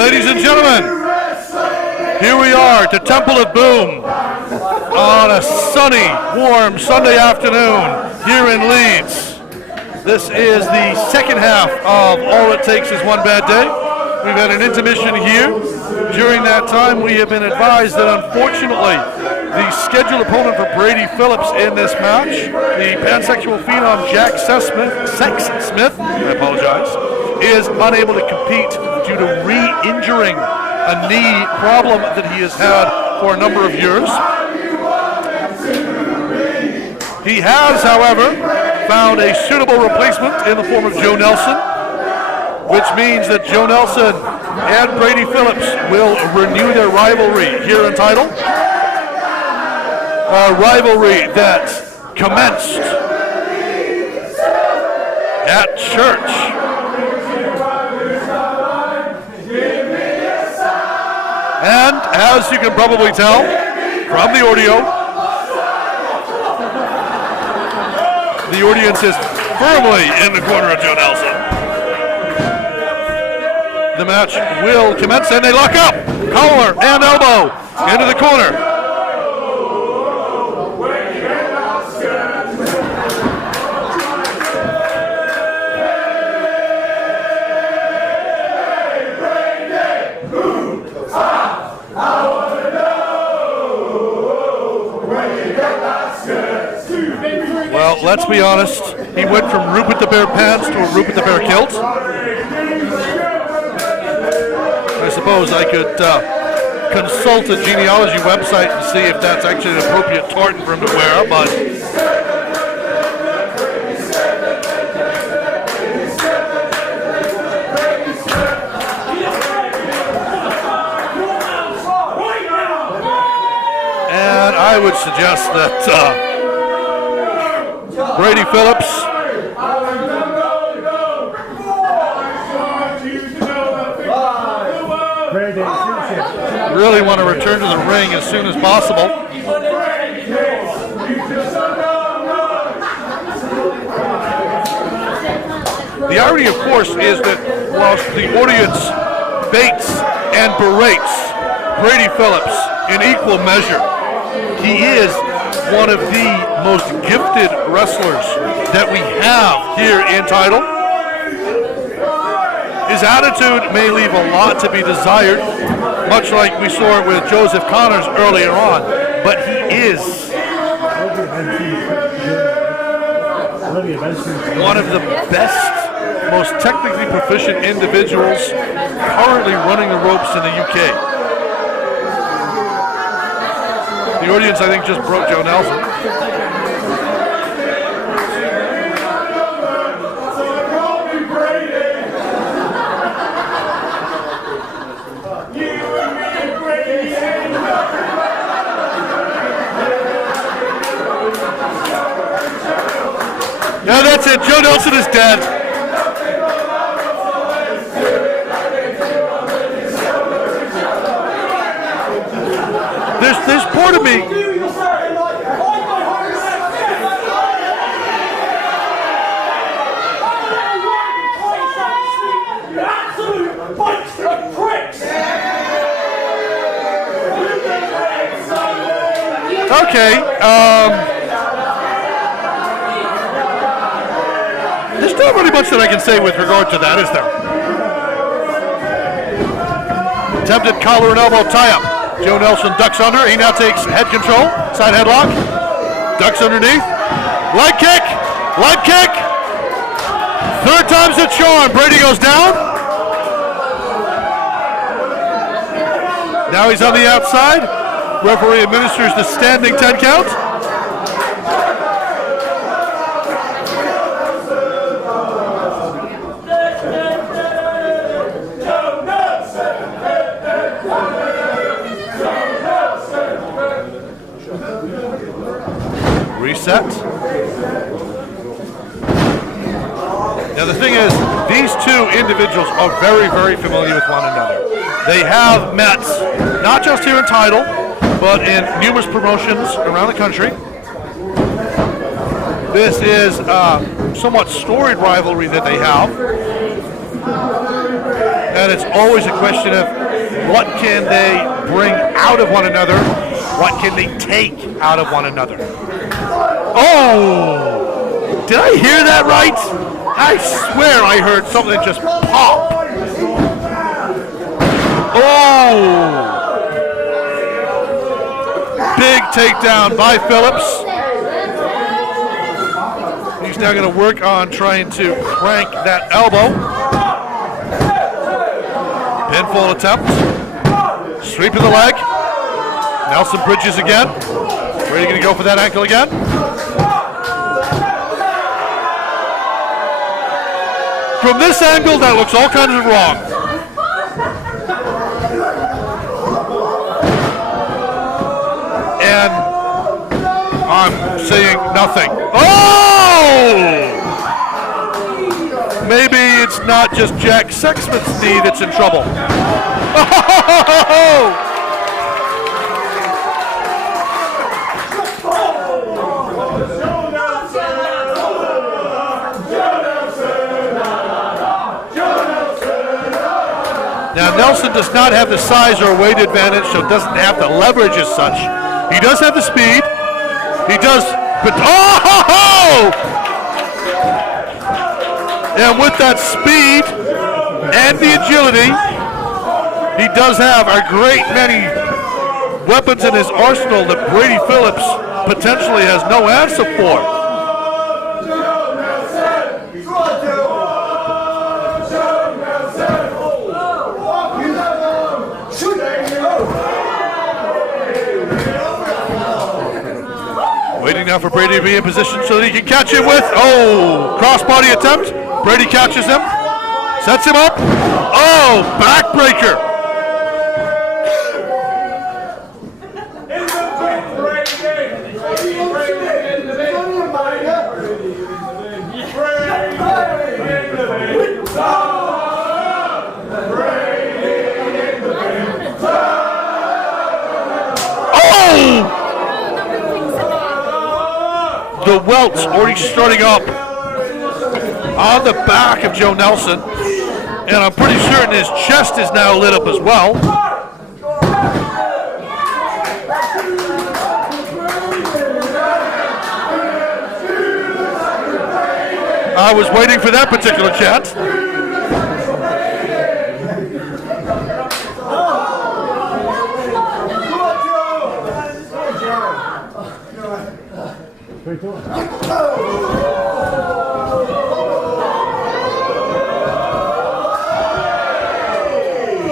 Ladies and gentlemen, here we are at the Temple of Boom on a sunny, warm Sunday afternoon here in Leeds. This is the second half of All It Takes Is One Bad Day. We've had an intermission here. During that time, we have been advised that unfortunately, the scheduled opponent for Brady Phillips in this match, the pansexual phenom Jack Sex Smith, I apologize, is unable to compete due to re-injuring a knee problem that he has had for a number of years. He has, however, found a suitable replacement in the form of Joe Nelson, which means that Joe Nelson and Brady Phillips will renew their rivalry here in Tidal. A rivalry that commenced at church. And as you can probably tell from the audience is firmly in the corner of Joe Nelson. The match will commence and they lock up. Collar and elbow into the corner. Well, let's be honest, he went from Rupert the Bear pants to a Rupert the Bear kilt. I suppose I could consult a genealogy website and see if that's actually an appropriate tartan for him to wear, but and I would suggest that Brady Phillips really want to return to the ring as soon as possible. The irony, of course, is that whilst the audience baits and berates Brady Phillips in equal measure, he is one of the most gifted wrestlers that we have here in Tidal. His attitude may leave a lot to be desired, much like we saw it with Joseph Connors earlier on, but he is one of the best, most technically proficient individuals currently running the ropes in the UK. The audience, I think, just broke Joe Nelson. Yeah, that's it. Joe Nelson is dead. There's part of me. Okay. There's not really much that I can say with regard to that, is there? Attempted collar and elbow tie-up. Joe Nelson ducks under. He now takes head control. Side headlock. Ducks underneath. Leg kick. Leg kick. Third time's the charm. Brady goes down. Now he's on the outside. Referee administers the standing 10 count. Reset. Now the thing is, these two individuals are very, very familiar with one another. They have met, not just here in Tidal, but in numerous promotions around the country. This is a somewhat storied rivalry that they have. And it's always a question of what can they bring out of one another, what can they take out of one another. Oh! Did I hear that right? I swear I heard something just pop. Oh! Big takedown by Phillips. He's now going to work on trying to crank that elbow. Pinfall attempt. Sweep of the leg. Nelson bridges again. Brady going to go for that ankle again. From this angle, that looks all kinds of wrong. And I'm saying nothing. Oh! Maybe it's not just Jack Sexsmith's knee that's in trouble. Oh! Now Nelson does not have the size or weight advantage, so doesn't have the leverage as such. He does have the speed. He does, but oh! And with that speed and the agility, he does have a great many weapons in his arsenal that Brady Phillips potentially has no answer for. Waiting now for Brady to be in position so that he can catch him with, oh, crossbody attempt. Brady catches him, sets him up. Oh, backbreaker. Oh! The welts already starting up on the back of Joe Nelson, and I'm pretty certain his chest is now lit up as well. I was waiting for that particular chant.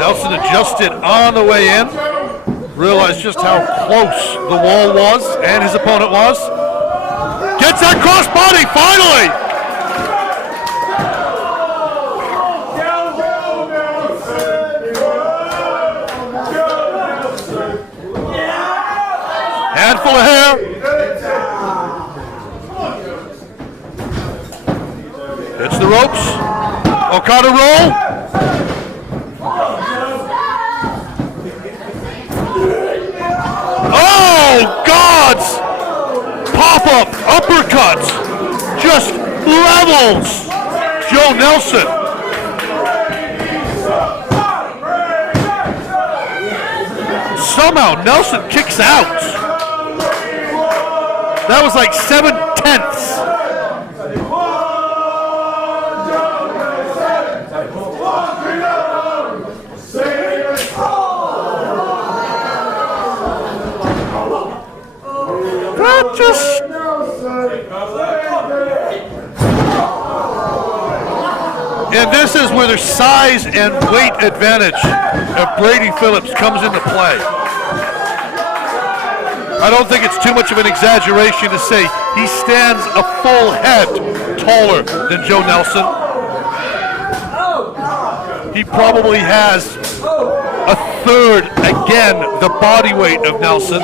Nelson adjusted on the way in, realized just how close the wall was and his opponent was. Gets that crossbody, finally! Handful of hair. Hits the ropes. Okada roll. Oh, God's pop-up uppercuts just levels Joe Nelson. Somehow Nelson kicks out. That was like 7/10. Just and this is where the size and weight advantage of Brady Phillips comes into play. I don't think it's too much of an exaggeration to say he stands a full head taller than Joe Nelson. He probably has a third, again, the body weight of Nelson.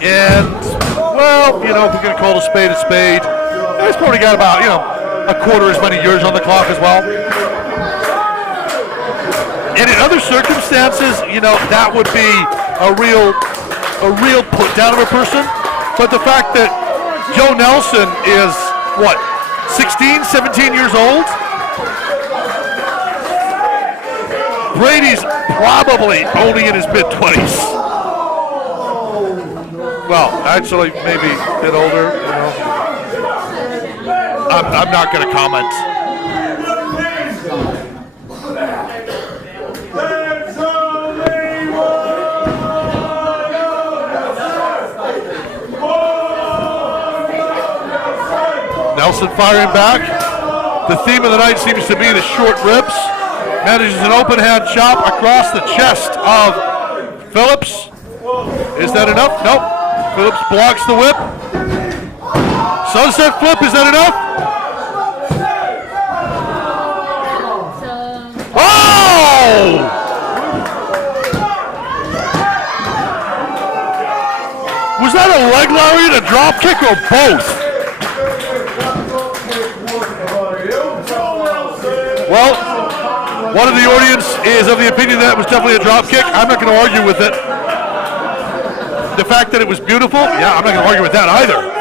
And, well, you know, if we're going to call a spade, he's probably got about, a quarter as many years on the clock as well. And in other circumstances, that would be a real put down of a person. But the fact that Joe Nelson is, 16, 17 years old? Brady's probably only in his mid-20s. Well, actually, maybe a bit older. You know. I'm not going to comment. Nelson firing back. The theme of the night seems to be the short rips. Manages an open hand chop across the chest of Phillips. Is that enough? Nope. Phillips blocks the whip. Sunset flip, is that enough? Oh! Was that a leg lariat, a drop kick, or both? Well, one of the audience is of the opinion that it was definitely a drop kick. I'm not going to argue with it. The fact that it was beautiful, yeah, I'm not going to argue with that either.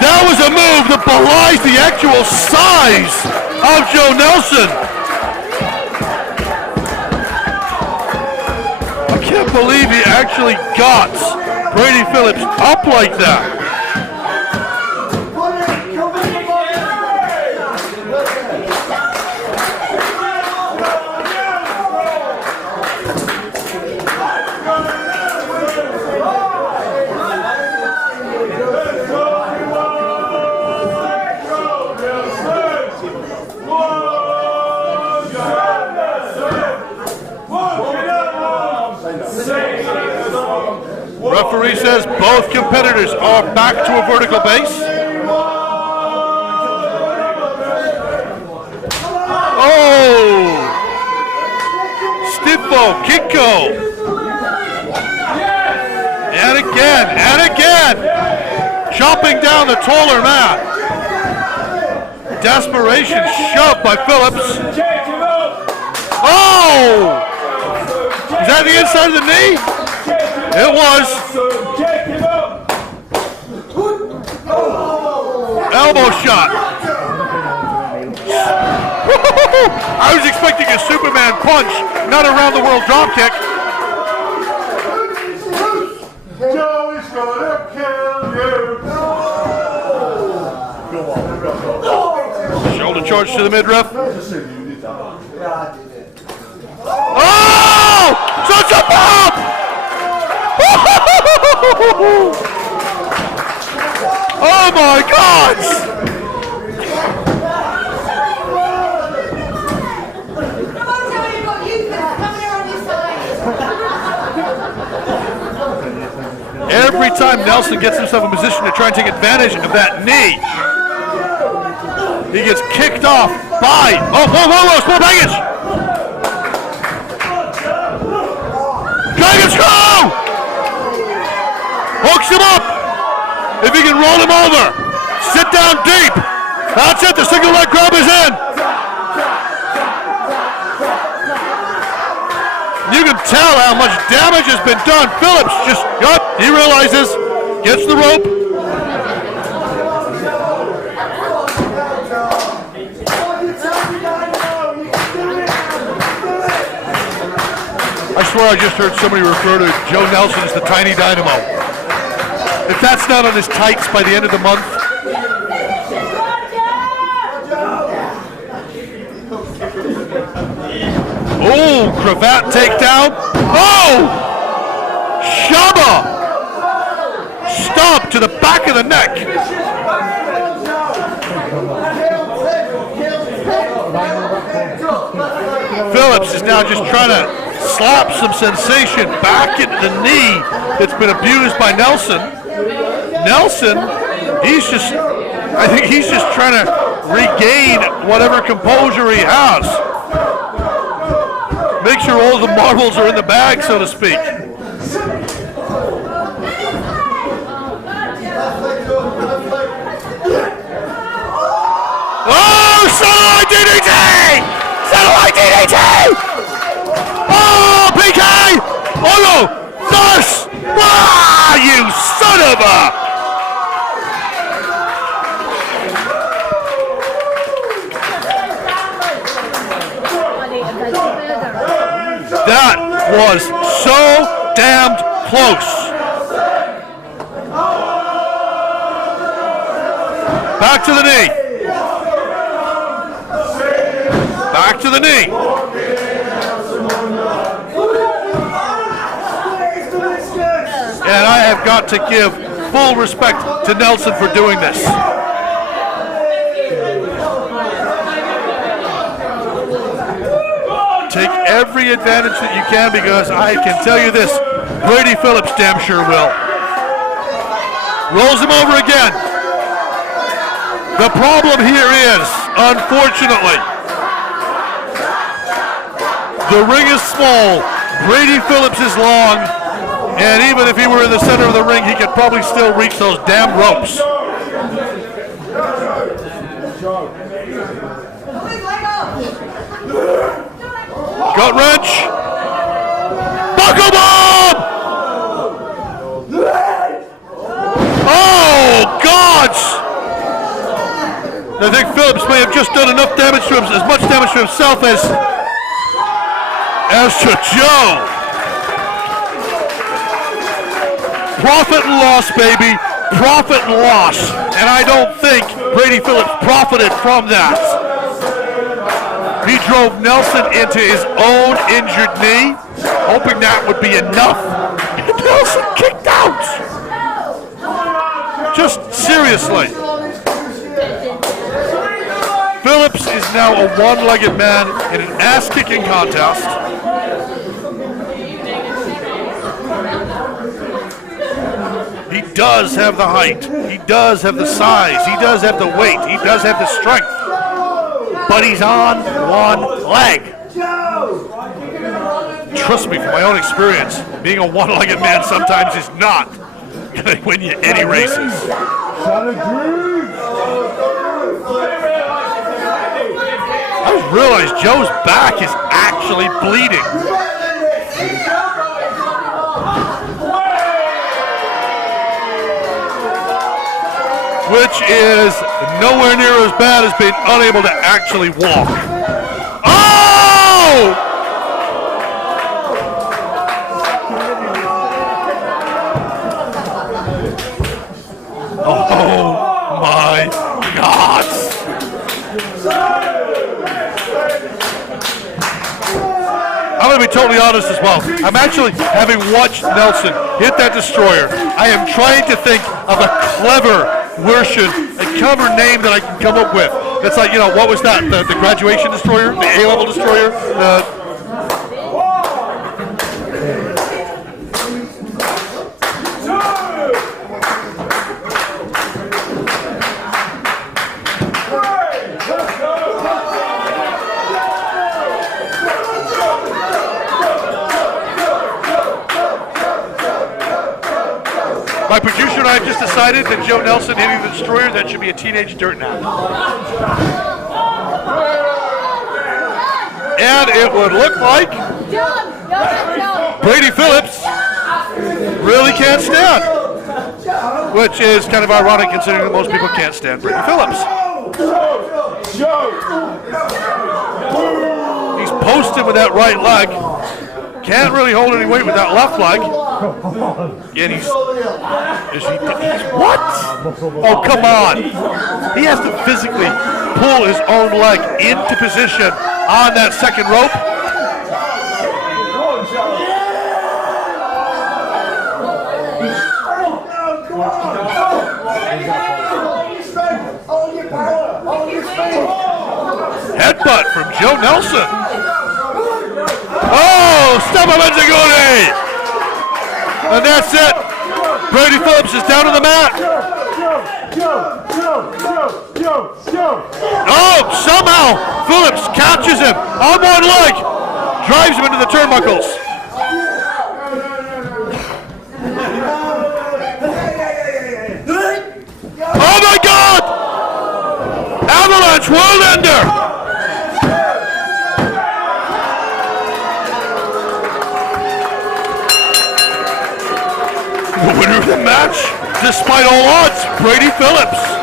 That was a move that belies the actual size of Joe Nelson. I can't believe he actually got Brady Phillips up like that. Referee says both competitors are back to a vertical base. Oh! Stiffo, Kinko. And again. Chopping down the taller man. Desperation shove by Phillips. Oh! Is that the inside of the knee? It was. Elbow shot. I was expecting a Superman punch, not a round the world drop kick. Joe is gonna kill you. Shoulder charge to the midriff. Oh! Such a pop! Oh my God! Every time Nelson gets himself in position to try and take advantage of that knee, he gets kicked off by, whoa, small package! Dragon screw! Hooks him up! If he can roll him over, sit down deep. That's it, the single leg grab is in. You can tell how much damage has been done. Phillips just, he realizes, gets the rope. I swear I just heard somebody refer to Joe Nelson as the tiny dynamo. If that's not on his tights by the end of the month. Oh, cravat takedown. Oh! Shaba! Stomp to the back of the neck. Phillips is now just trying to slaps some sensation back into the knee that's been abused by Nelson. Nelson, I think he's just trying to regain whatever composure he has. Make sure all the marbles are in the bag, so to speak. Oh, satellite DDT! Satellite DDT! Oh, PK! Oh no! Thus! Ah, you son of a! That was so damned close. Back to the knee. Back to the knee. And I have got to give full respect to Nelson for doing this. Take every advantage that you can, because I can tell you this, Brady Phillips damn sure will. Rolls him over again. The problem here is, unfortunately, the ring is small, Brady Phillips is long, and even if he were in the center of the ring, he could probably still reach those damn ropes. Gut wrench. Buckle bomb! Oh, God! I think Phillips may have just done enough damage to him, as much damage to himself as to Joe. Profit and loss, baby. Profit and loss. And I don't think Brady Phillips profited from that. He drove Nelson into his own injured knee, hoping that would be enough. And Nelson kicked out. Just seriously. Phillips is now a one-legged man in an ass-kicking contest. He does have the height. He does have the size. He does have the weight. He does have the strength. But he's on one leg. Trust me, from my own experience, being a one-legged man sometimes is not going to win you any races. I just realized Joe's back is actually bleeding. Which is nowhere near as bad as being unable to actually walk. Oh! Oh my God! I'm going to be totally honest as well. I'm actually, having watched Nelson hit that destroyer, I am trying to think of a clever version, a clever name that I can come up with. It's like, you know, what was that? The graduation destroyer? The A-level destroyer? My producer and I have just decided that Joe Nelson hitting the destroyer, that should be a teenage dirt nap. And it would look like Brady Phillips really can't stand. Which is kind of ironic considering that most people can't stand Brady Phillips. He's posted with that right leg. Can't really hold any weight with that left leg. And he's what? Oh, come on. He has to physically pull his own leg into position on that second rope. Headbutt from Joe Nelson. Oh, Stefan Menziguri! And that's it. Brady Phillips is down to the mat. Oh, somehow Phillips catches him on one leg, drives him into the turnbuckles. Oh my God! Avalanche World Ender! The winner of the match, despite all odds, Brady Phillips.